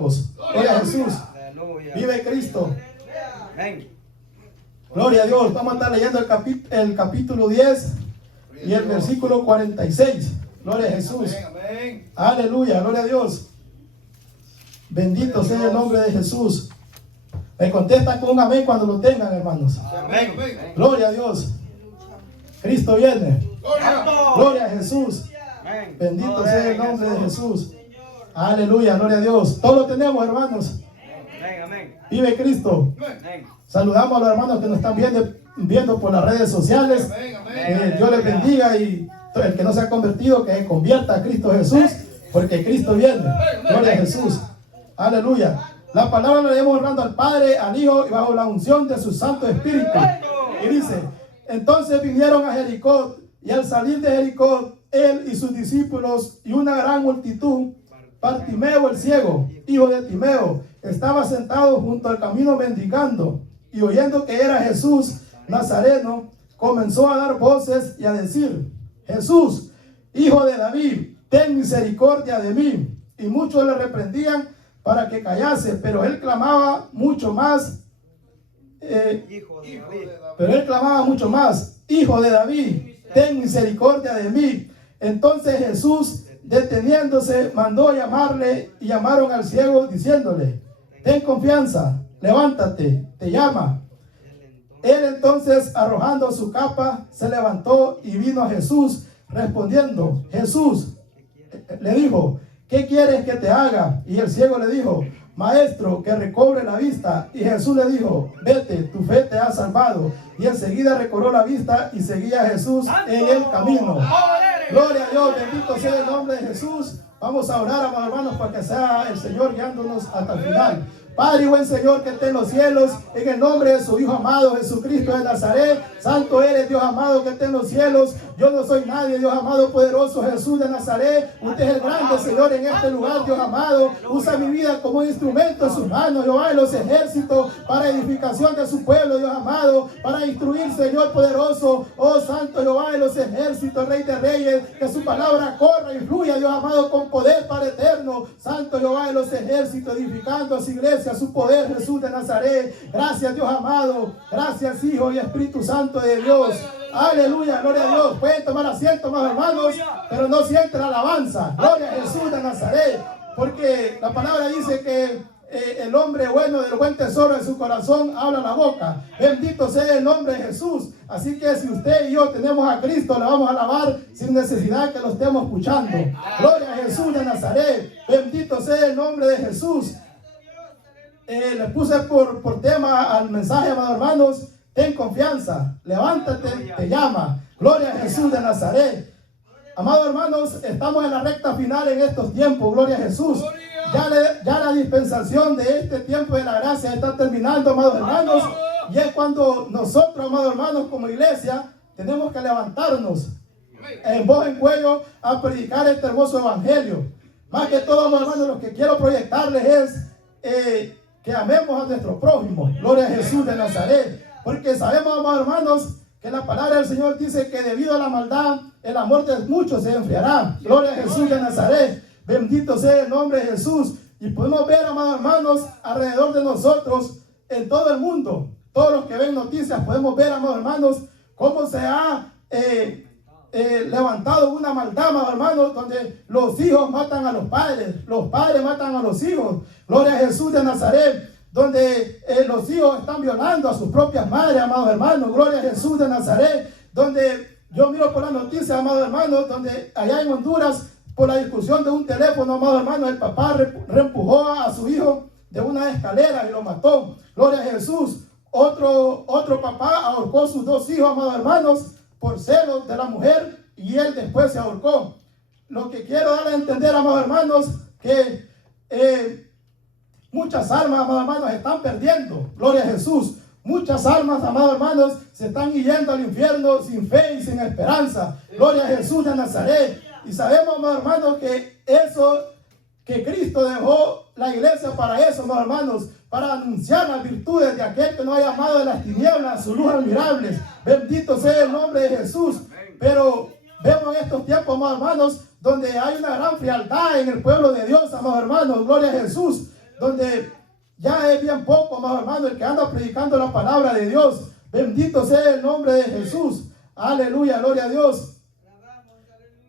Marcos. Gloria a Jesús. Vive Cristo. Gloria a Dios. Vamos a estar leyendo el capítulo 10 y el versículo 46. Gloria a Jesús. Aleluya. Gloria a Dios. Bendito sea el nombre de Jesús. Me contestan con un amén cuando lo tengan, hermanos. Amén. Gloria a Dios. Cristo viene. Gloria a Jesús. Bendito sea el nombre de Jesús. Aleluya, gloria a Dios. Todos lo tenemos, hermanos. Vive Cristo. Saludamos a los hermanos que nos están viendo por las redes sociales. Dios les bendiga, y el que no se ha convertido, que se convierta a Cristo Jesús, porque Cristo viene. Gloria a Jesús. Aleluya. La palabra la leemos honrando al Padre, al Hijo y bajo la unción de su Santo Espíritu. Y dice: entonces vinieron a Jericó, y al salir de Jericó, él y sus discípulos y una gran multitud, Bartimeo el ciego, hijo de Timeo, estaba sentado junto al camino mendigando, y oyendo que era Jesús Nazareno, comenzó a dar voces y a decir: Jesús, hijo de David, ten misericordia de mí. Y muchos le reprendían para que callase, pero él clamaba mucho más, Hijo de David, ten misericordia de mí. Entonces Jesús, deteniéndose, mandó llamarle, y llamaron al ciego diciéndole: ten confianza, levántate, te llama. Él entonces, arrojando su capa, se levantó y vino a Jesús. Respondiendo, Jesús le dijo: ¿qué quieres que te haga? Y el ciego le dijo: Maestro, que recobre la vista. Y Jesús le dijo: vete, tu fe te ha salvado. Y enseguida recobró la vista y seguía a Jesús en el camino. Gloria a Dios, bendito sea el nombre de Jesús. Vamos a orar, amados hermanos, para que sea el Señor guiándonos hasta el final. Padre y buen Señor que esté en los cielos, en el nombre de su Hijo amado Jesucristo de Nazaret, santo eres, Dios amado que esté en los cielos. Yo no soy nadie, Dios amado poderoso Jesús de Nazaret. Usted es el grande Señor en este lugar, Dios amado. Usa mi vida como instrumento en sus manos, Jehová de los ejércitos, para edificación de su pueblo, Dios amado, para instruir, Señor poderoso. Oh santo Jehová de los ejércitos, Rey de reyes, que su palabra corra y fluya, Dios amado, con poder para eterno. Santo Jehová de los ejércitos, edificando a su iglesia, a su poder, Jesús de Nazaret. Gracias, Dios amado. Gracias, Hijo y Espíritu Santo de Dios. Aleluya, gloria a Dios. Pueden tomar asiento, más hermanos, pero no sienten alabanza. Gloria a Jesús de Nazaret, porque la palabra dice que el hombre bueno del buen tesoro de su corazón habla la boca. Bendito sea el nombre de Jesús. Así que si usted y yo tenemos a Cristo, le vamos a alabar sin necesidad que lo estemos escuchando. Gloria a Jesús de Nazaret. Bendito sea el nombre de Jesús. Le puse por tema al mensaje, amados hermanos: ten confianza, levántate, te llama. Gloria a Jesús de Nazaret. Amados hermanos, estamos en la recta final en estos tiempos. Gloria a Jesús. Ya la dispensación de este tiempo de la gracia está terminando, amados hermanos. Y es cuando nosotros, amados hermanos, como iglesia, tenemos que levantarnos en voz en cuello a predicar este hermoso evangelio. Más que todo, amados hermanos, lo que quiero proyectarles es que amemos a nuestro prójimo. Gloria a Jesús de Nazaret. Porque sabemos, amados hermanos, que la palabra del Señor dice que debido a la maldad, el amor de muchos se enfriará. Gloria a Jesús de Nazaret. Bendito sea el nombre de Jesús. Y podemos ver, amados hermanos, alrededor de nosotros, en todo el mundo, todos los que ven noticias, podemos ver, amados hermanos, cómo se ha levantado una maldad, amados hermanos, donde los hijos matan a los padres matan a los hijos. Gloria a Jesús de Nazaret. Donde los hijos están violando a sus propias madres, amados hermanos. Gloria a Jesús de Nazaret. Donde yo miro por la noticia, amados hermanos, donde allá en Honduras, por la discusión de un teléfono, amados hermanos, el papá reempujó a su hijo de una escalera y lo mató. Gloria a Jesús. Otro papá ahorcó a sus dos hijos, amados hermanos, por celos de la mujer, y él después se ahorcó. Lo que quiero dar a entender, amados hermanos, que muchas almas, amados hermanos, están perdiendo. Gloria a Jesús. Muchas almas, amados hermanos, se están yendo al infierno sin fe y sin esperanza. Gloria a Jesús de Nazaret. Y sabemos, amados hermanos, que Cristo dejó la iglesia para eso, amados hermanos, para anunciar las virtudes de aquel que nos ha llamado de las tinieblas a su luz admirables. Bendito sea el nombre de Jesús. Pero vemos en estos tiempos, amados hermanos, donde hay una gran frialdad en el pueblo de Dios, amados hermanos. Gloria a Jesús. donde ya es bien poco, amados hermanos, el que anda predicando la palabra de Dios. Bendito sea el nombre de Jesús. Aleluya, gloria a Dios.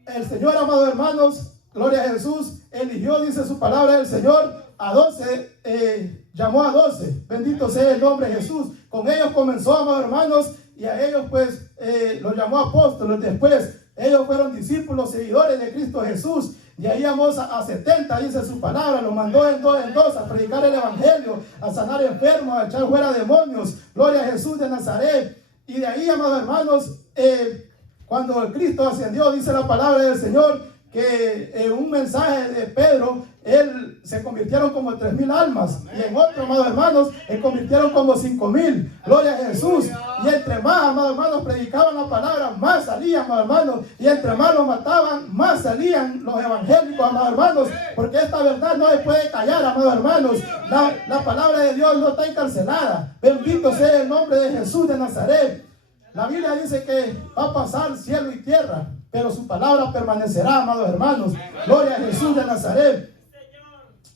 El Señor, amados hermanos, gloria a Jesús, eligió, dice su palabra del Señor, a 12, llamó a 12. Bendito sea el nombre de Jesús. Con ellos comenzó, amados hermanos, y a ellos pues los llamó apóstoles. Después ellos fueron discípulos, seguidores de Cristo Jesús. Y ahí llamó a 70, dice su palabra, los mandó en dos a predicar el evangelio, a sanar enfermos, a echar fuera demonios. Gloria a Jesús de Nazaret. Y de ahí, amados hermanos, cuando Cristo ascendió, dice la palabra del Señor, que en un mensaje de Pedro, se convirtieron como 3,000 almas. Y en otro, amados hermanos, se convirtieron como 5,000. Gloria a Jesús. Y entre más, amados hermanos, predicaban la palabra, más salían, amados hermanos. Y entre más los mataban, más salían los evangélicos, amados hermanos. Porque esta verdad no se puede callar, amados hermanos. La palabra de Dios no está encarcelada. Bendito sea el nombre de Jesús de Nazaret. La Biblia dice que va a pasar cielo y tierra, pero su palabra permanecerá, amados hermanos. Gloria a Jesús de Nazaret.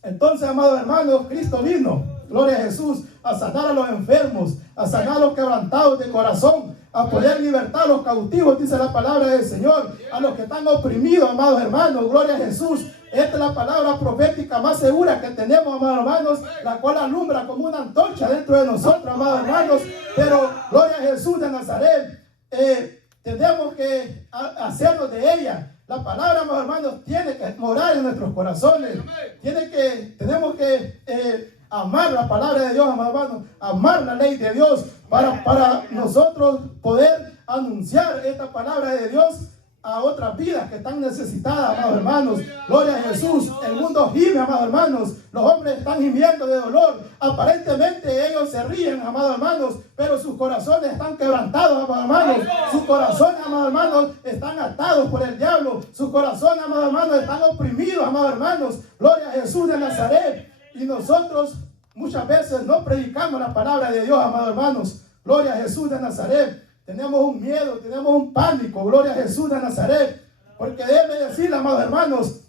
Entonces, amados hermanos, Cristo vino, gloria a Jesús, a sanar a los enfermos, a sanar a los quebrantados de corazón, a poder libertar a los cautivos, dice la palabra del Señor, a los que están oprimidos, amados hermanos, gloria a Jesús. Esta es la palabra profética más segura que tenemos, amados hermanos, la cual alumbra como una antorcha dentro de nosotros, amados hermanos. Pero, gloria a Jesús de Nazaret, tenemos que hacernos de ella. La palabra, amados hermanos, tiene que morar en nuestros corazones. Tenemos que amar la palabra de Dios, amados hermanos, amar la ley de Dios para nosotros poder anunciar esta palabra de Dios a otras vidas que están necesitadas, amados hermanos. Gloria a Jesús. El mundo gime, amados hermanos. Los hombres están gimiendo de dolor. Aparentemente ellos se ríen, amados hermanos, pero sus corazones están quebrantados, amados hermanos. Sus corazones, amados hermanos, están atados por el diablo. Sus corazones, amados hermanos, están oprimidos, amados hermanos. Gloria a Jesús de Nazaret. Y nosotros muchas veces no predicamos la palabra de Dios, amados hermanos. Gloria a Jesús de Nazaret. Tenemos un miedo, tenemos un pánico, gloria a Jesús de Nazaret, porque debe decir, amados hermanos,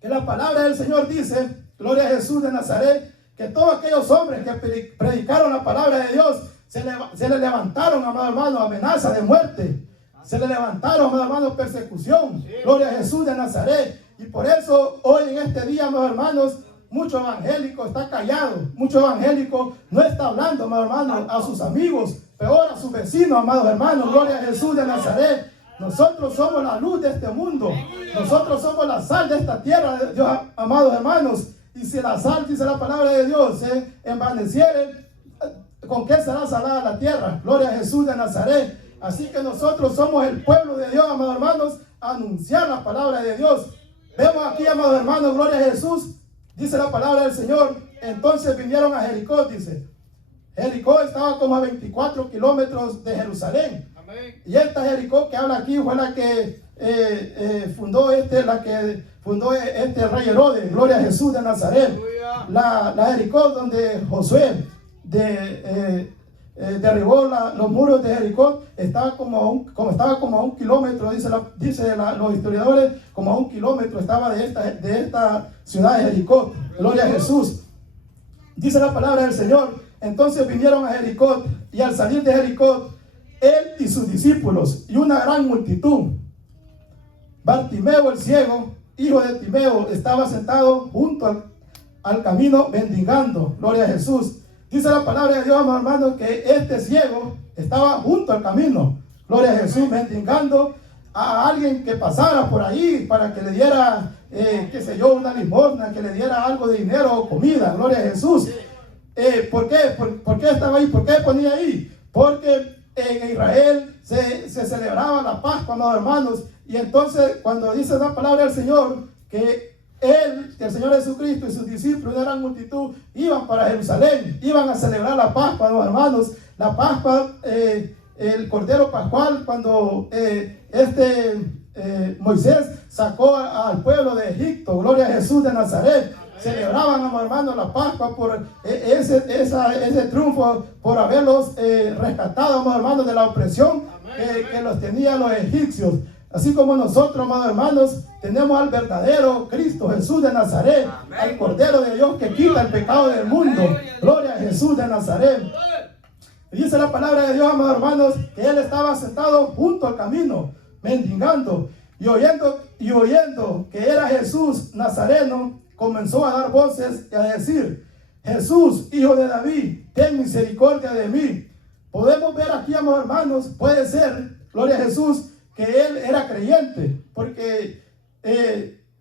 que la palabra del Señor dice, gloria a Jesús de Nazaret, que todos aquellos hombres que predicaron la palabra de Dios, se le levantaron, amados hermanos, amenazas de muerte, se le levantaron, amados hermanos, persecución, gloria a Jesús de Nazaret. Y por eso hoy en este día, amados hermanos, mucho evangélico está callado, mucho evangélico no está hablando, amados hermanos, a sus amigos, peor a sus vecinos, amados hermanos. Gloria a Jesús de Nazaret. Nosotros somos la luz de este mundo. Nosotros somos la sal de esta tierra, Dios, amados hermanos. Y si la sal, dice la palabra de Dios, se envaneciere, ¿con qué será salada la tierra? Gloria a Jesús de Nazaret. Así que nosotros somos el pueblo de Dios, amados hermanos, a anunciar la palabra de Dios. Vemos aquí, amados hermanos, gloria a Jesús. Dice la palabra del Señor. Entonces vinieron a Jericó, dice. Jericó estaba como a 24 kilómetros de Jerusalén. Amén. Y esta Jericó que habla aquí fue la que fundó este rey Herodes. Gloria a Jesús de Nazaret. La Jericó donde Josué derribó los muros de Jericó, estaba como a un kilómetro, dicen los historiadores, como a 1 kilómetro estaba de esta ciudad de Jericó. Gloria a Jesús. Dice la palabra del Señor. Entonces vinieron a Jericó, y al salir de Jericó, él y sus discípulos y una gran multitud. Bartimeo el ciego, hijo de Timeo, estaba sentado junto al camino mendigando. Gloria a Jesús. Dice la palabra de Dios, amados hermanos, que este ciego estaba junto al camino. Gloria a Jesús, mendigando a alguien que pasara por ahí para que le diera, qué sé yo, una limosna, que le diera algo de dinero o comida. Gloria a Jesús. ¿Por qué? ¿Por qué estaba ahí? ¿Por qué ponía ahí? Porque en Israel se celebraba la Pascua, amados hermanos. Y entonces, cuando dice la palabra del Señor, que el Señor Jesucristo y sus discípulos, una gran multitud, iban para Jerusalén, iban a celebrar la Pascua, amados hermanos. La Pascua, el Cordero Pascual, cuando Moisés sacó al pueblo de Egipto, gloria a Jesús de Nazaret. Celebraban, amados hermanos, la Pascua por ese triunfo, por haberlos rescatado, amados hermanos, de la opresión que los tenían los egipcios. Así como nosotros, amados hermanos, tenemos al verdadero Cristo Jesús de Nazaret, al Cordero de Dios que quita el pecado del mundo. Gloria a Jesús de Nazaret. Y dice la palabra de Dios, amados hermanos, que él estaba sentado junto al camino, mendigando, y oyendo que era Jesús Nazareno, comenzó a dar voces y a decir: Jesús, hijo de David, ten misericordia de mí. Podemos ver aquí, amados hermanos, puede ser, gloria a Jesús, que él era creyente, porque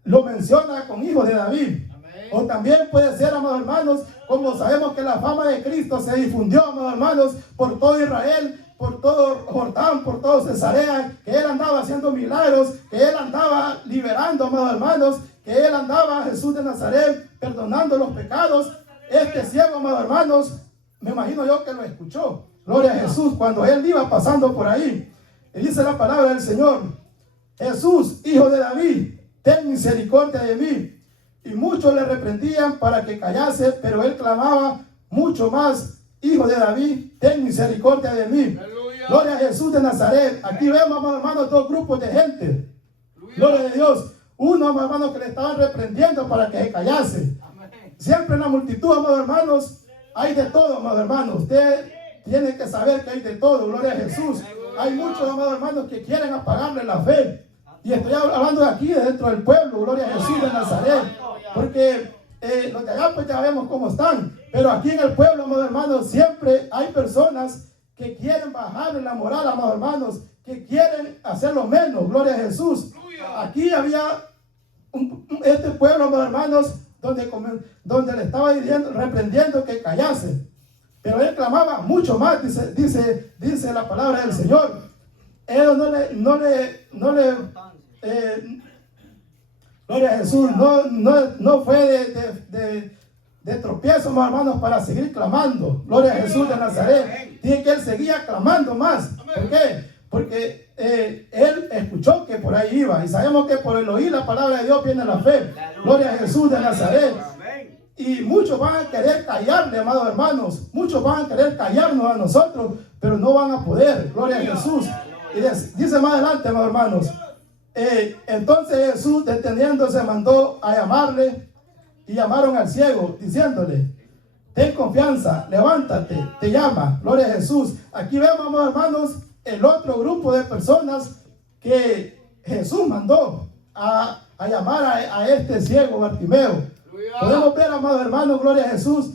lo menciona con hijo de David. Amén. O también puede ser, amados hermanos, como sabemos que la fama de Cristo se difundió, amados hermanos, por todo Israel, por todo Jordán, por todo Cesarea, que él andaba haciendo milagros, que él andaba liberando, amados hermanos, que él andaba, Jesús de Nazaret, perdonando los pecados. Este ciego, amados hermanos, me imagino yo que lo escuchó. Gloria a Jesús, cuando él iba pasando por ahí. Y dice la palabra del Señor: Jesús, hijo de David, ten misericordia de mí. Y muchos le reprendían para que callase, pero él clamaba mucho más: Hijo de David, ten misericordia de mí. Aleluya. Gloria a Jesús de Nazaret. Aquí vemos, amados hermanos, dos grupos de gente. Aleluya. Gloria a Dios. Uno, amados hermanos, que le estaban reprendiendo para que se callase. Amén. Siempre en la multitud, amados hermanos, hay de todo, amados hermanos. Usted tiene que saber que hay de todo. Gloria a Jesús. Hay muchos, amados hermanos, que quieren apagarle la fe. Y estoy hablando de aquí, de dentro del pueblo. Gloria a Jesús de Nazaret. Porque los de allá pues ya vemos cómo están. Pero aquí en el pueblo, amados hermanos, siempre hay personas que quieren bajarle la moral, amados hermanos, que quieren hacerlo menos. Gloria a Jesús. Aquí había este pueblo, amados hermanos, donde le estaba diciendo, reprendiendo que callase. Pero él clamaba mucho más, dice la palabra del Señor. Él gloria a Jesús, no fue de tropiezo, mis hermanos, para seguir clamando. Gloria a Jesús de Nazaret. Tiene que él seguía clamando más. ¿Por qué? Porque él escuchó que por ahí iba. Y sabemos que por el oír la palabra de Dios viene la fe. Gloria a Jesús de Nazaret. Y muchos van a querer callarle, amados hermanos. Muchos van a querer callarnos a nosotros, pero no van a poder. Gloria a Jesús. Y dice más adelante, amados hermanos. Entonces Jesús, deteniéndose, mandó a llamarle, y llamaron al ciego, diciéndole: ten confianza, levántate, te llama. Gloria a Jesús. Aquí vemos, amados hermanos, el otro grupo de personas que Jesús mandó a llamar a este ciego Bartimeo. Podemos ver, amados hermanos, gloria a Jesús.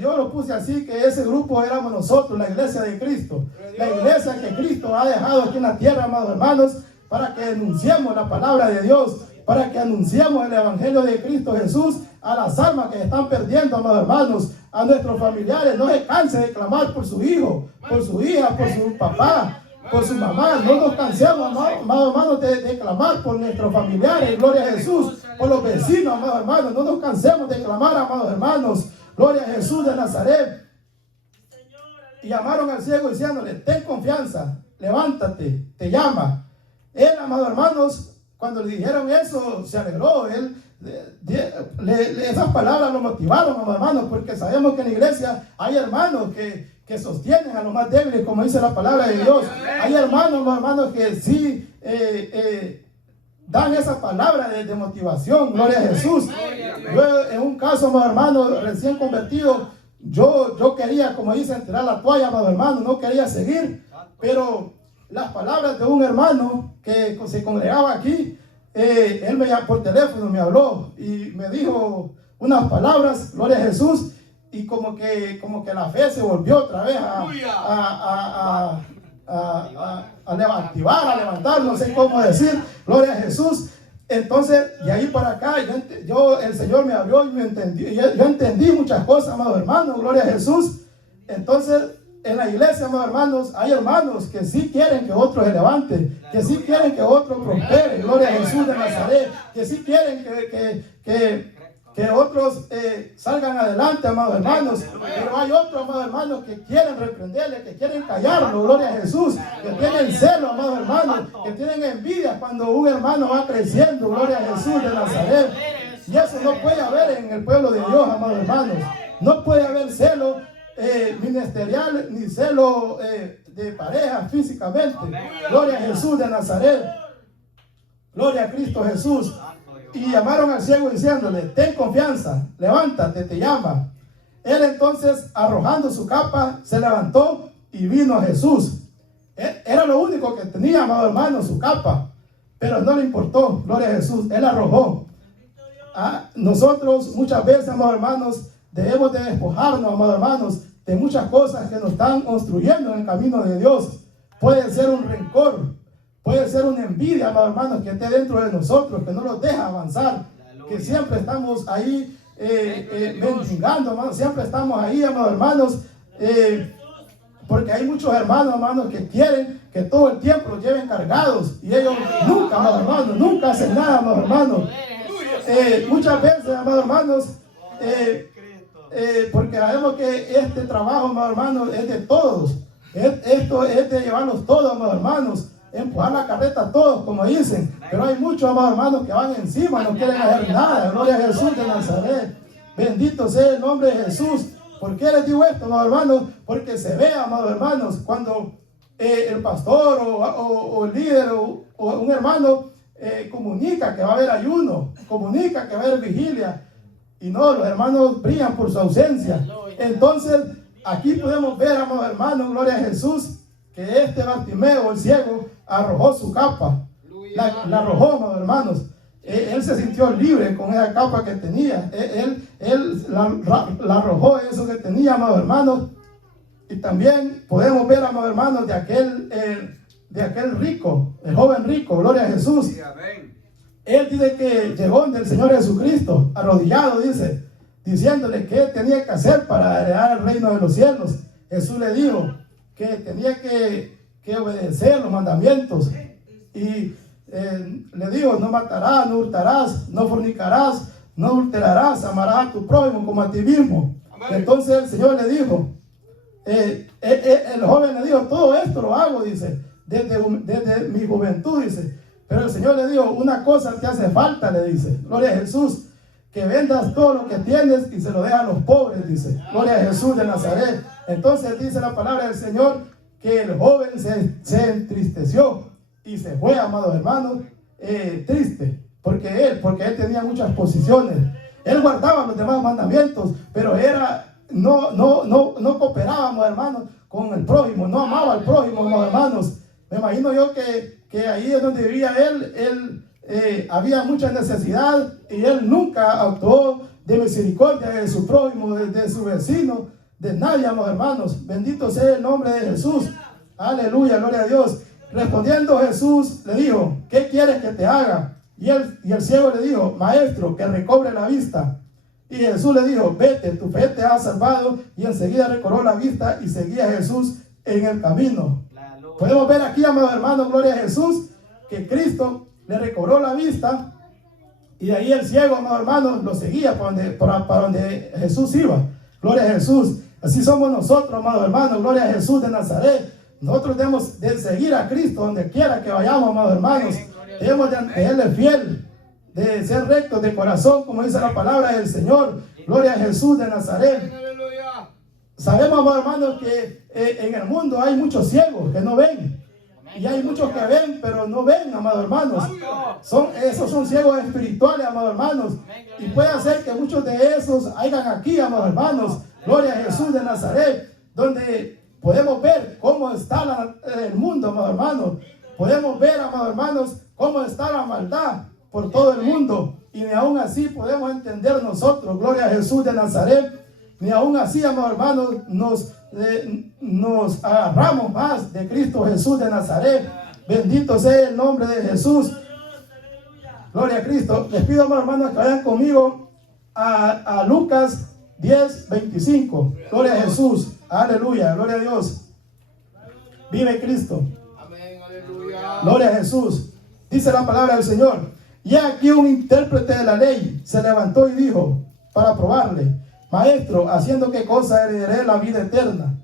Yo lo puse así, que ese grupo éramos nosotros, la iglesia de Cristo. La iglesia que Cristo ha dejado aquí en la tierra, amados hermanos, para que anunciemos la palabra de Dios, para que anunciemos el evangelio de Cristo Jesús a las almas que están perdiendo, amados hermanos, a nuestros familiares. No se canse de clamar por su hijo, por su hija, por su papá, por su mamá. No nos cansemos, amados hermanos, de clamar por nuestros familiares. Gloria a Jesús. Por los vecinos, amados hermanos. No nos cansemos de clamar, amados hermanos. Gloria a Jesús de Nazaret. Y llamaron al ciego diciéndole: ten confianza, levántate, te llama. Él, amados hermanos, cuando le dijeron eso, se alegró. Esas palabras lo motivaron, amados hermanos, porque sabemos que en la iglesia hay hermanos que sostienen a los más débiles, como dice la palabra de Dios. Hay hermanos, hermanos, que sí dan esa palabra de motivación. Gloria a Jesús. Yo, en un caso, amados hermanos, recién convertido, yo quería, como dicen, tirar la toalla, amados hermanos, no quería seguir, pero las palabras de un hermano que se congregaba aquí, él me llamó por teléfono, me habló y me dijo unas palabras, gloria a Jesús, y como que la fe se volvió otra vez a levantar, no sé cómo decir, gloria a Jesús. Entonces, de ahí para acá, el Señor me habló y me entendió. Yo entendí muchas cosas, amados hermanos, gloria a Jesús. Entonces, en la iglesia, amados hermanos, hay hermanos que sí quieren que otros se levanten, que sí quieren que otros prosperen, gloria a Jesús de Nazaret, que sí quieren que otros salgan adelante, amados hermanos. Pero hay otros, amados hermanos, que quieren reprenderle, que quieren callarlo, gloria a Jesús, que tienen celo, amados hermanos, que tienen envidia cuando un hermano va creciendo, gloria a Jesús de Nazaret. Y eso no puede haber en el pueblo de Dios, amados hermanos. No puede haber celo ministerial ni celo de pareja físicamente. Gloria a Jesús de Nazaret. Gloria a Cristo Jesús. Y llamaron al ciego diciéndole, ten confianza, levántate, te llama. Él entonces, arrojando su capa, se levantó y vino a Jesús. Era lo único que tenía, amado hermano, su capa. Pero no le importó, gloria a Jesús. Él arrojó. Nosotros muchas veces, amados hermanos, debemos de despojarnos, amados hermanos, de muchas cosas que nos están obstruyendo en el camino de Dios. Puede ser un rencor, puede ser una envidia, amados hermanos, que esté dentro de nosotros, que no nos deja avanzar, que siempre estamos ahí mendigando, hermanos, siempre estamos ahí, amados hermanos, porque hay muchos hermanos que quieren que todo el tiempo los lleven cargados, y ellos nunca, amados hermanos, nunca hacen nada, amados hermanos. Muchas veces, amados hermanos, porque sabemos que este trabajo, amados hermanos, es de todos. Esto es de llevarlos todos, amados hermanos, empujar la carreta a todos, como dicen. Pero hay muchos, amados hermanos, que van encima, no quieren hacer nada. Gloria a Jesús de Nazaret. Bendito sea el nombre de Jesús. ¿Por qué les digo esto, amados hermanos? Porque se ve, amados hermanos, cuando el pastor o el líder o un hermano comunica que va a haber ayuno, comunica que va a haber vigilia, y no, los hermanos brillan por su ausencia. Entonces, aquí podemos ver, amados hermanos, gloria a Jesús, que este Bartimeo, el ciego, arrojó su capa. La arrojó, amados hermanos. Él se sintió libre con esa capa que tenía. Él la arrojó, eso que tenía, amados hermanos. Y también podemos ver, amados hermanos, de aquel rico, el joven rico, gloria a Jesús. Sí, amén. Él dice que llegó del Señor Jesucristo, arrodillado, dice, diciéndole qué tenía que hacer para heredar el reino de los cielos. Jesús le dijo que tenía que obedecer los mandamientos. Y le dijo, no matarás, no hurtarás, no fornicarás, no adulterarás, amarás a tu prójimo como a ti mismo. Amén. Entonces el Señor le dijo, el joven le dijo, todo esto lo hago, dice, desde mi juventud, dice. Pero el Señor le dijo, una cosa te hace falta, le dice, gloria a Jesús, que vendas todo lo que tienes y se lo dejas a los pobres, dice, gloria a Jesús de Nazaret. Entonces dice la palabra del Señor que el joven se entristeció y se fue, amados hermanos, triste, porque él tenía muchas posiciones. Él guardaba los demás mandamientos, pero no cooperábamos, hermanos, con el prójimo, no amaba al prójimo, hermanos. Me imagino yo que ahí es donde vivía él había mucha necesidad y él nunca actuó de misericordia de su prójimo, de su vecino, de nadie, hermanos. Bendito sea el nombre de Jesús. Aleluya, gloria a Dios. Respondiendo Jesús le dijo, ¿qué quieres que te haga? Y el ciego le dijo, maestro, que recobre la vista. Y Jesús le dijo, vete, tu fe te ha salvado. Y enseguida recobró la vista y seguía a Jesús en el camino. Podemos ver aquí, amados hermanos, gloria a Jesús, que Cristo le recobró la vista. Y de ahí el ciego, amados hermanos, lo seguía para donde Jesús iba. Gloria a Jesús. Así somos nosotros, amados hermanos, gloria a Jesús de Nazaret. Nosotros debemos de seguir a Cristo donde quiera que vayamos, amados hermanos. Debemos de serle fiel, de ser rectos de corazón, como dice la palabra del Señor. Gloria a Jesús de Nazaret. Sabemos, amados hermanos, que en el mundo hay muchos ciegos que no ven. Y hay muchos que ven, pero no ven, amados hermanos. Esos son ciegos espirituales, amados hermanos. Y puede ser que muchos de esos hayan aquí, amados hermanos. Gloria a Jesús de Nazaret, donde podemos ver cómo está el mundo, amados hermanos. Podemos ver, amados hermanos, cómo está la maldad por todo el mundo. Y ni aún así podemos entender nosotros, gloria a Jesús de Nazaret. Ni aún así, amados hermanos, nos agarramos más de Cristo Jesús de Nazaret. Bendito sea el nombre de Jesús. Gloria a Cristo. Les pido, amados hermanos, que vayan conmigo a Lucas 10:25. Gloria a Jesús. Aleluya. Gloria a Dios. Vive Cristo. Amén. Aleluya. Gloria a Jesús. Dice la palabra del Señor. Y aquí un intérprete de la ley se levantó y dijo, para probarle, maestro, ¿haciendo qué cosa heredaré la vida eterna?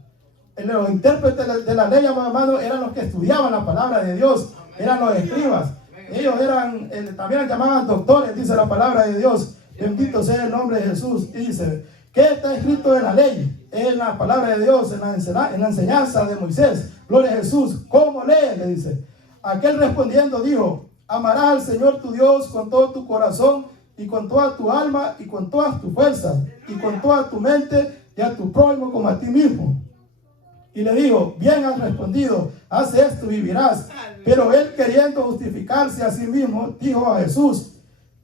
Los intérpretes de la ley, amados hermanos, eran los que estudiaban la palabra de Dios, eran los escribas. Ellos eran, también los llamaban doctores, dice la palabra de Dios. Bendito sea el nombre de Jesús. Y dice, ¿qué está escrito en la ley? En la palabra de Dios, en la enseñanza de Moisés. Gloria a Jesús. ¿Cómo lee? Le dice. Aquel respondiendo dijo, Amarás al Señor tu Dios con todo tu corazón y con toda tu alma y con todas tus fuerzas y con toda tu mente y a tu prójimo como a ti mismo. Y le dijo, bien has respondido, haz esto y vivirás. Pero él, queriendo justificarse a sí mismo, dijo a Jesús,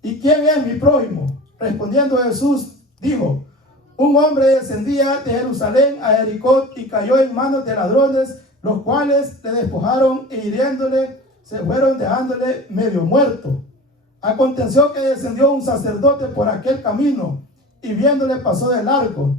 ¿y quién es mi prójimo? Respondiendo Jesús, dijo, un hombre descendía de Jerusalén a Jericó y cayó en manos de ladrones, los cuales le despojaron e hiriéndole, se fueron dejándole medio muerto. Aconteció que descendió un sacerdote por aquel camino y viéndole pasó de largo.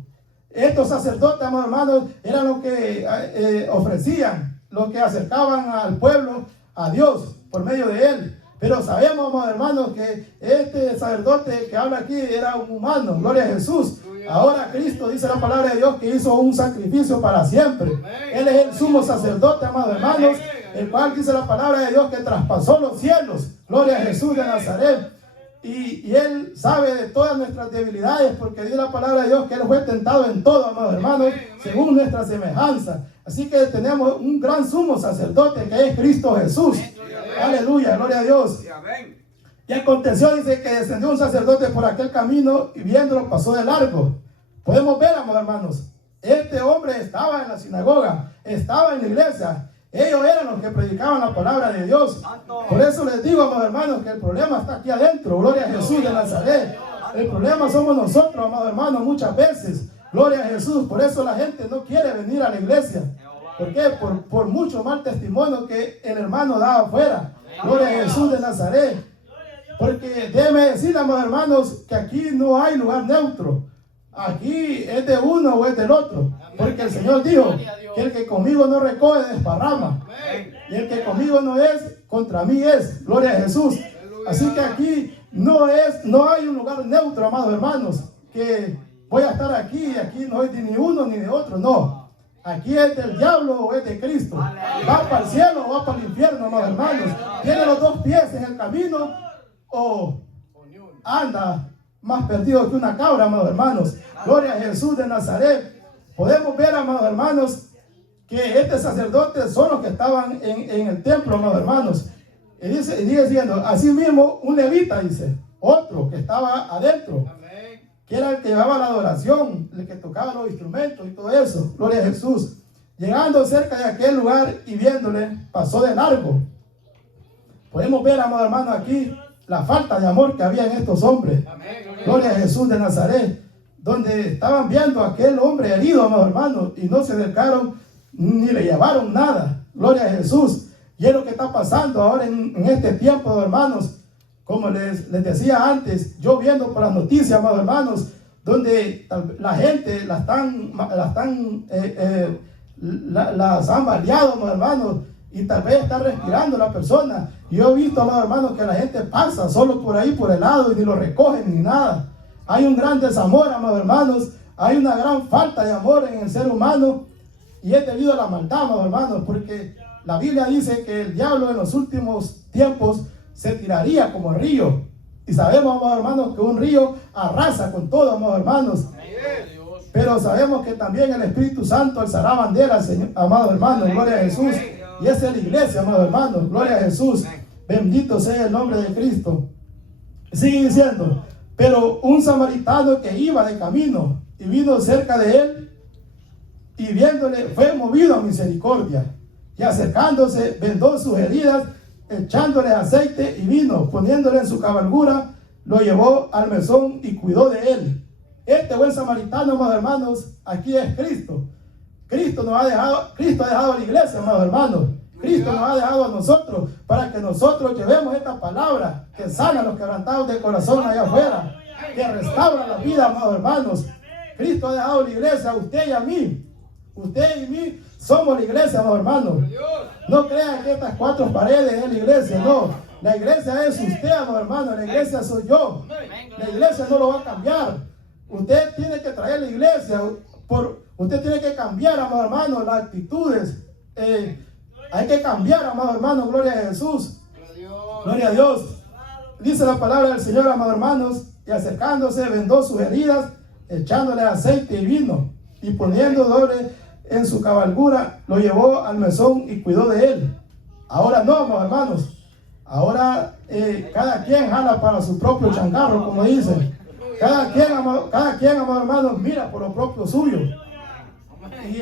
Estos sacerdotes, amados hermanos, eran los que ofrecían, los que acercaban al pueblo a Dios por medio de él. Pero sabemos, amados hermanos, que este sacerdote que habla aquí era un humano, gloria a Jesús. Ahora Cristo, dice la palabra de Dios, que hizo un sacrificio para siempre. Él es el sumo sacerdote, amados hermanos, el cual dice la palabra de Dios que traspasó los cielos. Gloria a Jesús de Nazaret. Y Él sabe de todas nuestras debilidades, porque dice la palabra de Dios que Él fue tentado en todo, amados hermanos, según nuestra semejanza. Así que tenemos un gran sumo sacerdote que es Cristo Jesús. Aleluya, gloria a Dios. Y aconteció, dice, que descendió un sacerdote por aquel camino y viéndolo pasó de largo. Podemos ver, amados hermanos, este hombre estaba en la sinagoga, estaba en la iglesia. Ellos eran los que predicaban la palabra de Dios. Por eso les digo, amados hermanos, que el problema está aquí adentro. Gloria a Jesús de Nazaret. El problema somos nosotros, amados hermanos, muchas veces. Gloria a Jesús. Por eso la gente no quiere venir a la iglesia. ¿Por qué? Por mucho mal testimonio que el hermano da afuera. Gloria a Jesús de Nazaret. Porque déjeme decir, amados hermanos, que aquí no hay lugar neutro. Aquí es de uno o es del otro. Porque el Señor dijo que el que conmigo no recoge desparrama. Y el que conmigo no es, contra mí es. Gloria a Jesús. Así que aquí no hay un lugar neutro, amados hermanos, que voy a estar aquí y aquí no es de ni uno ni de otro. No. Aquí es del diablo o es de Cristo. Va para el cielo o va para el infierno, amados hermanos. Tiene los dos pies en el camino o anda más perdido que una cabra, amados hermanos. Gloria a Jesús de Nazaret. Podemos ver, amados hermanos, que este sacerdote son los que estaban en el templo, amados hermanos. Y sigue diciendo, así mismo un levita, dice, otro que estaba adentro, que era el que llevaba la adoración, el que tocaba los instrumentos y todo eso. Gloria a Jesús. Llegando cerca de aquel lugar y viéndole, pasó de largo. Podemos ver, amados hermanos, aquí la falta de amor que había en estos hombres. Gloria a Jesús de Nazaret. Donde estaban viendo a aquel hombre herido, amados hermanos, y no se acercaron ni le llevaron nada. Gloria a Jesús. Y es lo que está pasando ahora en este tiempo, hermanos. Como les decía antes, yo viendo por las noticias, amados hermanos, donde la gente las han baleado, amados hermanos, y tal vez está respirando la persona. Y yo he visto, amados hermanos, que la gente pasa solo por ahí, por el lado, y ni lo recogen ni nada. Hay un gran desamor, amados hermanos. Hay una gran falta de amor en el ser humano. Y es debido a la maldad, amados hermanos. Porque la Biblia dice que el diablo en los últimos tiempos se tiraría como río. Y sabemos, amados hermanos, que un río arrasa con todo, amados hermanos. Pero sabemos que también el Espíritu Santo alzará bandera, Señor, amados hermanos. Gloria a Jesús. Y esa es la iglesia, amados hermanos. Gloria a Jesús. Bendito sea el nombre de Cristo. Sigue diciendo. Pero un samaritano que iba de camino y vino cerca de él y viéndole fue movido a misericordia y acercándose vendó sus heridas, echándole aceite y vino, poniéndole en su cabalgura, lo llevó al mesón y cuidó de él. Este buen samaritano, amados hermanos, aquí es Cristo. Cristo ha dejado la iglesia, amados hermanos. Cristo nos ha dejado a nosotros para que nosotros llevemos esta palabra que sana a los quebrantados de corazón allá afuera, que restaura la vida, amados hermanos. Cristo ha dejado la iglesia a usted y a mí. Usted y mí somos la iglesia, amados hermanos. No crean que estas cuatro paredes es la iglesia, no. La iglesia es usted, amados hermanos. La iglesia soy yo. La iglesia no lo va a cambiar. Usted tiene que traer la iglesia. Usted tiene que cambiar, amados hermanos, las actitudes. Hay que cambiar, amados hermanos. Gloria a Jesús. Gloria a Dios. Dice la palabra del Señor, amados hermanos, y acercándose vendó sus heridas, echándole aceite y vino, y poniendo doble en su cabalgura, lo llevó al mesón y cuidó de él. Ahora no, amados hermanos. Ahora cada quien jala para su propio changarro, como dicen. Cada quien, amado hermano, mira por lo propio suyo. Y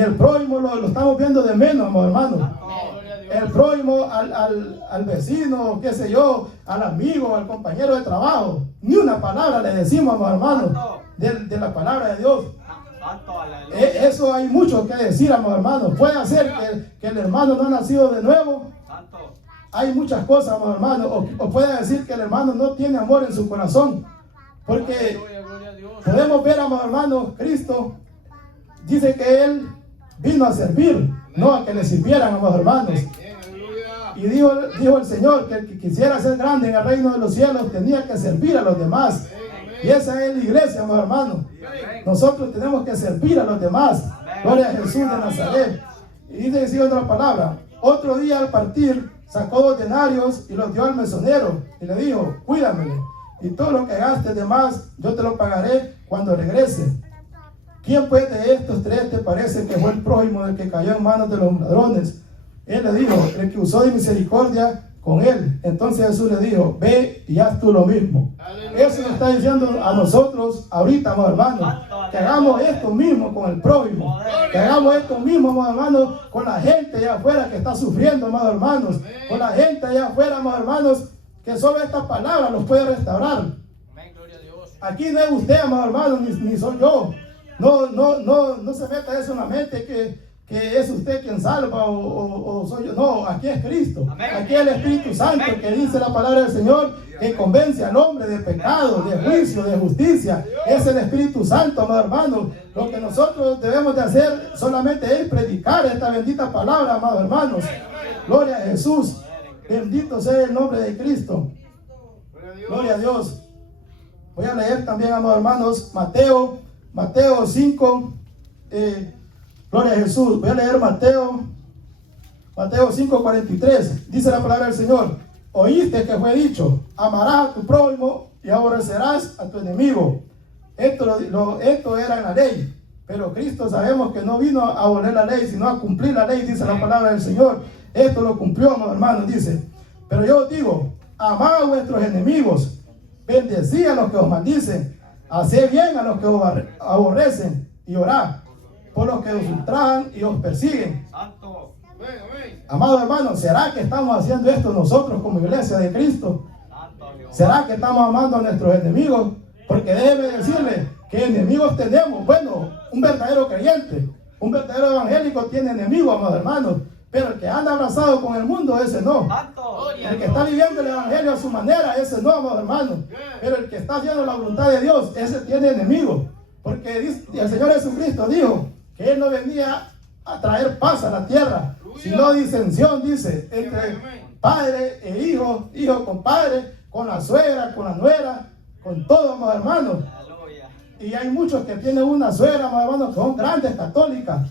el prójimo lo estamos viendo de menos, amado hermano. El prójimo al vecino, qué sé yo, al amigo, al compañero de trabajo. Ni una palabra le decimos, amado hermano, de la palabra de Dios. Eso hay mucho que decir, amado hermano. Puede ser que el hermano no ha nacido de nuevo. Hay muchas cosas, amado hermano. O puede decir que el hermano no tiene amor en su corazón. Porque podemos ver, amado hermano, Cristo dice que Él vino a servir, no a que le sirvieran, amados hermanos. Y dijo el Señor que el que quisiera ser grande en el reino de los cielos tenía que servir a los demás. Y esa es la iglesia, amados hermanos. Nosotros tenemos que servir a los demás. Gloria a Jesús de Nazaret. Y dice otra palabra. Otro día al partir sacó 2 denarios y los dio al mesonero y le dijo: cuídamele, y todo lo que gastes de más yo te lo pagaré cuando regrese. ¿Quién pues de estos 3 te parece que fue el prójimo del que cayó en manos de los ladrones? Él le dijo: el que usó de misericordia con él. Entonces Jesús le dijo: ve y haz tú lo mismo. Eso nos está diciendo a nosotros ahorita, amados hermanos, que hagamos esto mismo con el prójimo, que hagamos esto mismo, amados hermanos, con la gente allá afuera que está sufriendo, amados hermanos, con la gente allá afuera, amados hermanos, que solo esta palabra los puede restaurar. Aquí no es usted, amados hermanos, ni soy yo. No se meta eso en la mente que es usted quien salva o soy yo. No, aquí es Cristo. Aquí es el Espíritu Santo que dice la palabra del Señor, que convence al hombre de pecado, de juicio, de justicia. Es el Espíritu Santo, amados hermanos. Lo que nosotros debemos de hacer solamente es predicar esta bendita palabra, amados hermanos. Gloria a Jesús. Bendito sea el nombre de Cristo. Gloria a Dios. Voy a leer también, amados hermanos, Mateo 5, gloria a Jesús. Voy a leer Mateo 5:43. Dice la palabra del Señor: oíste que fue dicho, amarás a tu prójimo y aborrecerás a tu enemigo. Esto era en la ley, pero Cristo sabemos que no vino a abolir la ley, sino a cumplir la ley, dice la palabra del Señor. Esto lo cumplió, amados hermanos, dice: pero yo os digo, amad a vuestros enemigos, bendecid a los que os maldicen, haced bien a los que os aborrecen, y orad por los que os ultrajan y os persiguen. Amados hermanos, ¿será que estamos haciendo esto nosotros como iglesia de Cristo? ¿Será que estamos amando a nuestros enemigos? Porque déjeme decirle que enemigos tenemos. Bueno, un verdadero creyente, un verdadero evangélico tiene enemigos, amados hermanos. Pero el que anda abrazado con el mundo, ese no. El que está viviendo el evangelio a su manera, ese no, amados hermanos. Pero el que está haciendo la voluntad de Dios, ese tiene enemigos. Porque el Señor Jesucristo dijo que Él no venía a traer paz a la tierra, sino disensión, dice, entre padre e hijo, hijo con padre, con la suegra, con la nuera, con todo, amados hermanos. Y hay muchos que tienen una suegra, amados hermanos, que son grandes católicas.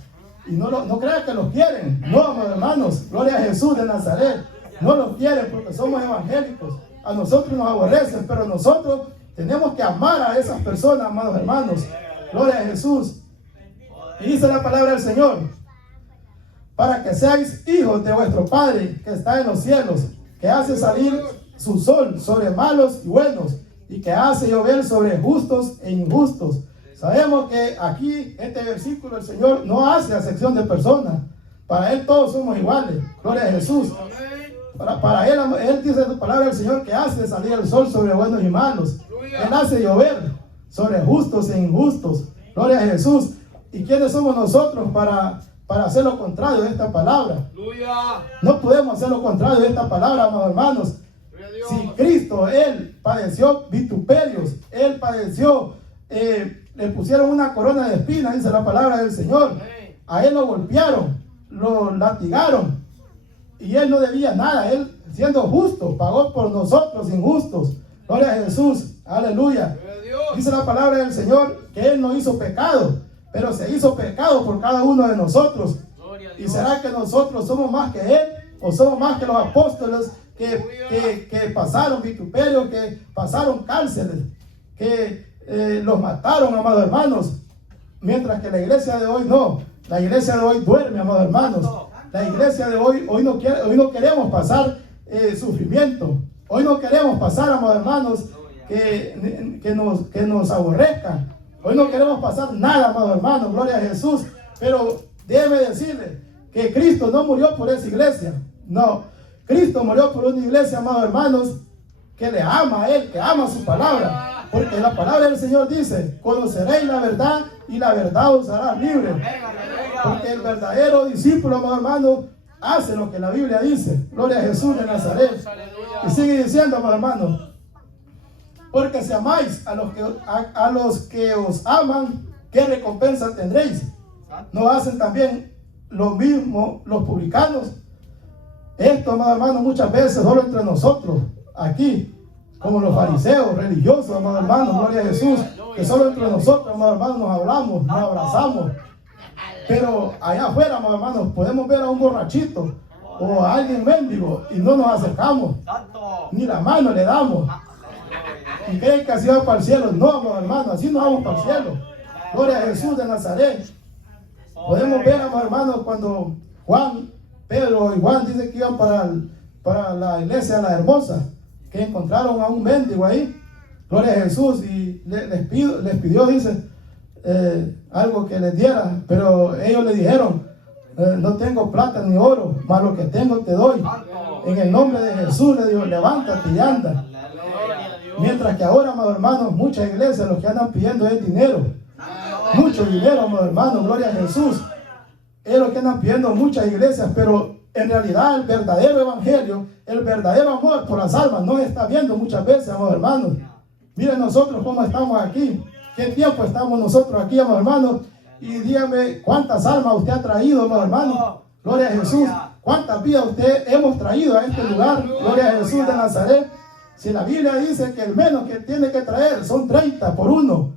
Y no crean que los quieren. No, amados hermanos. Gloria a Jesús de Nazaret. No los quieren porque somos evangélicos. A nosotros nos aborrecen, pero nosotros tenemos que amar a esas personas, amados hermanos. Gloria a Jesús. Y dice la palabra del Señor: para que seáis hijos de vuestro Padre que está en los cielos, que hace salir su sol sobre malos y buenos, y que hace llover sobre justos e injustos. Sabemos que aquí, este versículo, el Señor no hace acepción de personas. Para Él todos somos iguales. Gloria a Jesús. Para Él dice la palabra del Señor que hace salir el sol sobre buenos y malos. Él hace llover sobre justos e injustos. Gloria a Jesús. ¿Y quiénes somos nosotros para hacer lo contrario de esta palabra? No podemos hacer lo contrario de esta palabra, amados hermanos. Si Cristo, Él padeció vituperios, Él padeció, le pusieron una corona de espinas, dice la palabra del Señor. A Él lo golpearon, lo latigaron, y Él no debía nada. Él, siendo justo, pagó por nosotros injustos. Gloria a Jesús, aleluya. Dice la palabra del Señor que Él no hizo pecado, pero se hizo pecado por cada uno de nosotros. ¿Y será que nosotros somos más que Él? ¿O somos más que los apóstoles que pasaron vituperio, que pasaron cárceles, que los mataron, amados hermanos? Mientras que la iglesia de hoy no. La iglesia de hoy duerme, amados hermanos. La iglesia de hoy no queremos pasar sufrimiento. Hoy no queremos pasar, amados hermanos, que nos aborrezcan. Hoy no queremos pasar nada, amados hermanos, gloria a Jesús. Pero déjeme decirle que Cristo no murió por esa iglesia. No, Cristo murió por una iglesia, amados hermanos, que le ama a Él, que ama su palabra. Porque la palabra del Señor dice: conoceréis la verdad y la verdad os hará libre. Porque el verdadero discípulo, amados hermanos, hace lo que la Biblia dice. Gloria a Jesús de Nazaret. Y sigue diciendo, amados hermanos: porque si amáis a los que os aman, ¿qué recompensa tendréis? ¿No hacen también lo mismo los publicanos? Esto, amados hermanos, muchas veces solo entre nosotros, aquí, como los fariseos religiosos, amados hermanos, gloria a Jesús, que solo entre nosotros, amados hermanos, nos hablamos, nos abrazamos. Pero allá afuera, amados hermanos, podemos ver a un borrachito o a alguien mendigo y no nos acercamos, ni la mano le damos. Y creen que así va para el cielo. No, amados hermanos, así no vamos para el cielo. Gloria a Jesús de Nazaret. Podemos ver, amados hermanos, cuando Pedro y Juan dicen que iban para la iglesia de la Hermosa, que encontraron a un mendigo ahí, gloria a Jesús, y les pidió, dice, algo que les diera, pero ellos le dijeron: no tengo plata ni oro, mas lo que tengo te doy. En el nombre de Jesús le dijo: levántate y anda. Mientras que ahora, amados hermanos, muchas iglesias lo que andan pidiendo es dinero. Mucho dinero, amados hermanos, gloria a Jesús. Es lo que andan pidiendo muchas iglesias, pero en realidad el verdadero evangelio, el verdadero amor por las almas no se está viendo muchas veces, amados hermanos. Miren nosotros cómo estamos aquí. ¿Qué tiempo estamos nosotros aquí, amados hermanos? Y dígame, ¿cuántas almas usted ha traído, amados hermanos? Gloria a Jesús. ¿Cuántas vidas usted hemos traído a este lugar? Gloria a Jesús de Nazaret. Si la Biblia dice que el menos que tiene que traer son 30 por uno,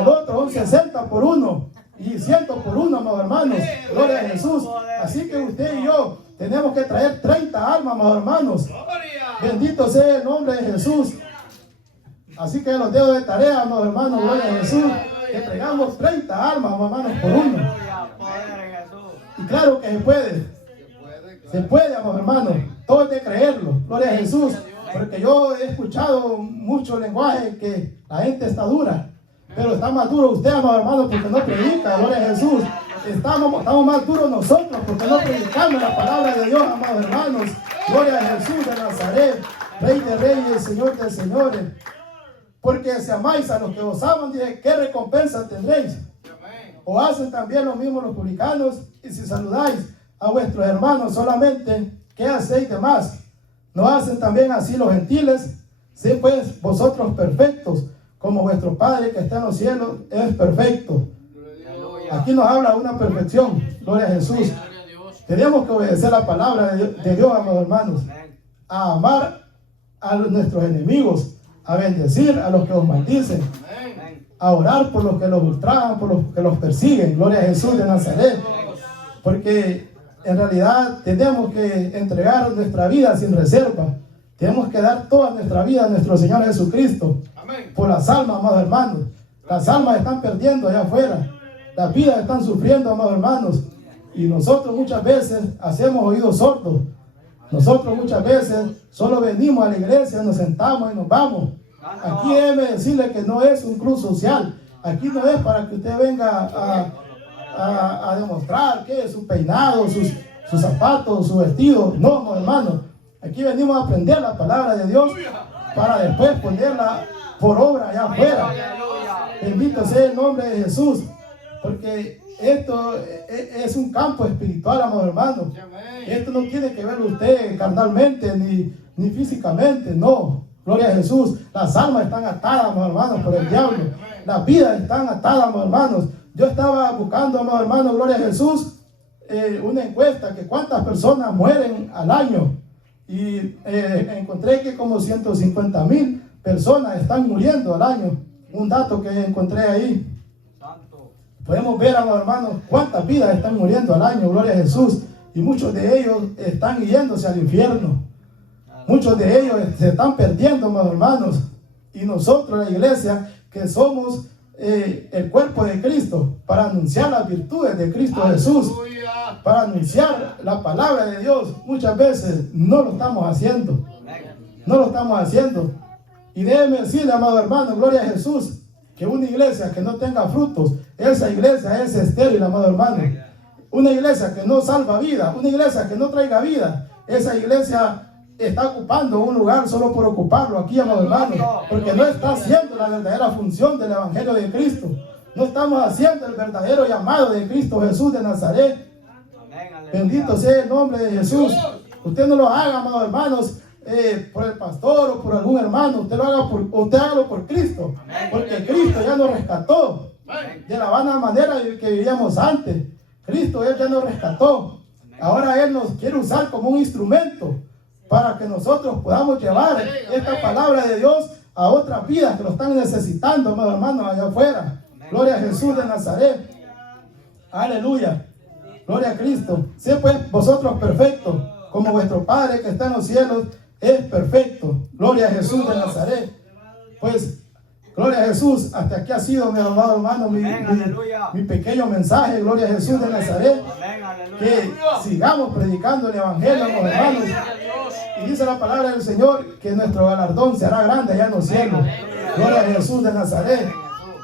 el otro son 60 por uno y 100 por uno, amados hermanos. Gloria a Jesús. Así que usted y yo tenemos que traer 30 almas, amados hermanos. Bendito sea el nombre de Jesús. Así que los dedos de tarea, amados hermanos, gloria a Jesús, que traigamos 30 almas, amados hermanos, por uno. Y claro que se puede. Se puede, amados hermanos. Todo es de creerlo. Gloria a Jesús. Porque yo he escuchado mucho lenguaje que la gente está dura, pero está más duro usted, amado hermano, porque no predica. Gloria a Jesús. Estamos más duros nosotros porque no predicamos la palabra de Dios, amados hermanos. Gloria a Jesús de Nazaret, Rey de reyes, Señor de señores. Porque si amáis a los que os aman, dije, ¿qué recompensa tendréis? O hacen también lo mismo los publicanos. Y si saludáis a vuestros hermanos solamente, ¿qué hacéis de más? ¿No hacen también así los gentiles? Sí, pues vosotros perfectos, como vuestro Padre que está en los cielos es perfecto. Aquí nos habla una perfección. Gloria a Jesús. Tenemos que obedecer la palabra de Dios, amados hermanos. A amar a nuestros enemigos, a bendecir a los que os maldicen, a orar por los que los ultrajan, por los que los persiguen. Gloria a Jesús de Nazaret. Porque en realidad tenemos que entregar nuestra vida sin reserva. Tenemos que dar toda nuestra vida a nuestro Señor Jesucristo. Por las almas, amados hermanos. Las almas están perdiendo allá afuera. Las vidas están sufriendo, amados hermanos. Y nosotros muchas veces hacemos oídos sordos. Nosotros muchas veces solo venimos a la iglesia, nos sentamos y nos vamos. Aquí debe decirle que no es un club social. Aquí no es para que usted venga a demostrar que su peinado, sus zapatos, su vestido. No, amados hermanos. Aquí venimos a aprender la palabra de Dios para después ponerla por obra allá afuera. Bendito sea el nombre de Jesús. Porque esto es un campo espiritual, amados hermanos. Esto no tiene que ver usted carnalmente ni físicamente, no. Gloria a Jesús. Las almas están atadas, amados hermanos, por el diablo. Las vidas están atadas, amados hermanos. Yo estaba buscando, amados hermanos, gloria a Jesús, una encuesta que cuántas personas mueren al año. Y encontré que como 150,000 personas están muriendo al año. Un dato que encontré ahí. Podemos ver, amados hermanos, cuántas vidas están muriendo al año, gloria a Jesús. Y muchos de ellos están yéndose al infierno. Muchos de ellos se están perdiendo, amados hermanos. Y nosotros, la iglesia, que somos el cuerpo de Cristo, para anunciar las virtudes de Cristo Jesús, para anunciar la palabra de Dios. Muchas veces no lo estamos haciendo. No lo estamos haciendo. Y déjeme decirle, amado hermano, gloria a Jesús, que una iglesia que no tenga frutos, esa iglesia es estéril, amado hermano. Una iglesia que no salva vida, una iglesia que no traiga vida, esa iglesia está ocupando un lugar solo por ocuparlo aquí, amado hermano, porque no está haciendo la verdadera función del Evangelio de Cristo. No estamos haciendo el verdadero llamado de Cristo Jesús de Nazaret. Bendito sea el nombre de Jesús. Usted no lo haga, amados hermanos, por el pastor o por algún hermano. Usted hágalo por Cristo, porque Cristo ya nos rescató de la vana manera que vivíamos antes. Cristo, Él ya nos rescató. Ahora Él nos quiere usar como un instrumento para que nosotros podamos llevar esta palabra de Dios a otras vidas que lo están necesitando, amados hermanos, allá afuera. Gloria a Jesús de Nazaret. Aleluya. Gloria a Cristo. Sé pues vosotros perfectos, como vuestro Padre que está en los cielos es perfecto. Gloria a Jesús de Nazaret. Pues, gloria a Jesús. Hasta aquí ha sido, mi amado hermano, mi pequeño mensaje. Gloria a Jesús de Nazaret. Que sigamos predicando el Evangelio, amados hermanos. Y dice la palabra del Señor que nuestro galardón se hará grande allá en los cielos. Gloria a Jesús de Nazaret.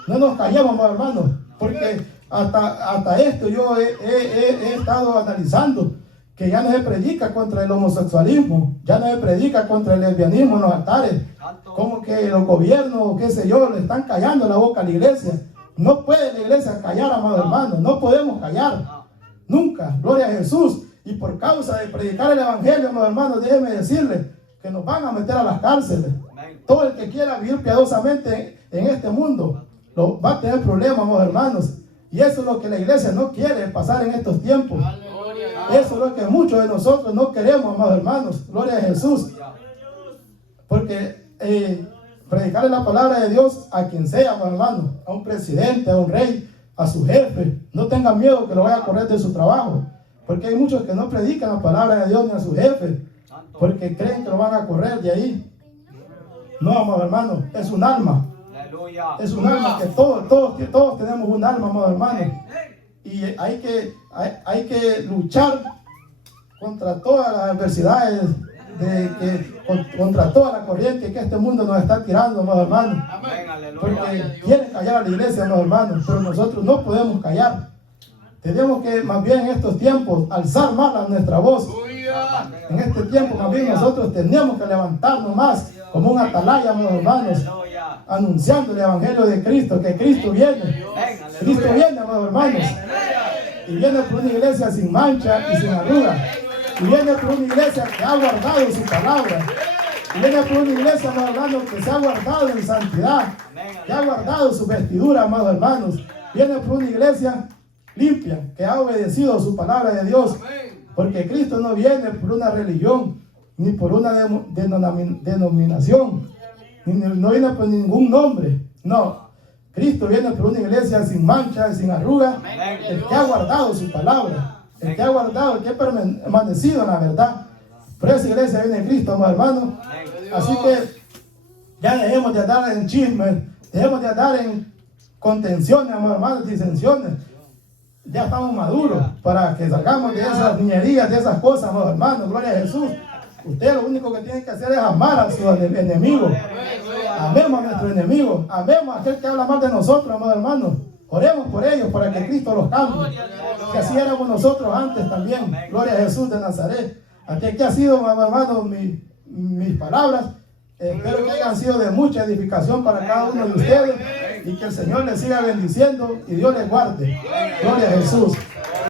No nos callemos, amados hermanos, porque hasta esto yo he estado analizando que ya no se predica contra el homosexualismo, ya no se predica contra el lesbianismo en los altares, como que los gobiernos o qué sé yo le están callando la boca a la iglesia. No puede la iglesia callar, amados hermanos, no podemos callar nunca. Gloria a Jesús. Y por causa de predicar el Evangelio, amados hermanos, déjenme decirles que nos van a meter a las cárceles. Todo el que quiera vivir piadosamente en este mundo va a tener problemas, amados hermanos. Y eso es lo que la iglesia no quiere pasar en estos tiempos. Eso es lo que muchos de nosotros no queremos, amados hermanos. Gloria a Jesús. Porque predicarle la palabra de Dios a quien sea, amados hermanos, a un presidente, a un rey, a su jefe, no tengan miedo que lo vaya a correr de su trabajo. Porque hay muchos que no predican la palabra de Dios ni a su jefe, porque creen que lo van a correr de ahí. No, amados hermanos, es un alma. Es un alma que todos tenemos un alma, amados hermanos. Y hay que luchar contra todas las adversidades, contra toda la corriente que este mundo nos está tirando, amados hermanos. Porque quieren callar a la iglesia, amados hermanos, pero nosotros no podemos callar. Tenemos que más bien en estos tiempos alzar más nuestra voz. En este tiempo más bien nosotros tenemos que levantarnos más como un atalaya, amados hermanos, anunciando el Evangelio de Cristo, que Cristo viene. Cristo viene, amados hermanos. Y viene por una iglesia sin mancha y sin arruga. Y viene por una iglesia que ha guardado su palabra. Y viene por una iglesia, amados hermanos, que se ha guardado en santidad, que ha guardado su vestidura, amados hermanos. Viene por una iglesia limpia, que ha obedecido su palabra de Dios. Porque Cristo no viene por una religión, ni por una denominación, no viene por ningún nombre. No, Cristo viene por una iglesia sin mancha, sin arruga, el que ha guardado su palabra, el que ha guardado, el que ha permanecido en la verdad. Por esa iglesia viene Cristo, amados hermanos. Así que ya dejemos de andar en chismes, dejemos de andar en contenciones, amados hermanos, disensiones. Ya estamos maduros para que salgamos de esas niñerías, de esas cosas, amados hermanos. Gloria a Jesús. Usted lo único que tiene que hacer es amar a sus enemigos. Amemos a nuestros enemigos. Amemos a aquel que habla mal de nosotros, amados hermanos. Oremos por ellos para que Cristo los cambie. Que así éramos nosotros antes también. Gloria a Jesús de Nazaret. Aquí ha sido, amados hermanos, mis palabras. Espero que hayan sido de mucha edificación para cada uno de ustedes. Y que el Señor les siga bendiciendo y Dios les guarde. Gloria a Jesús.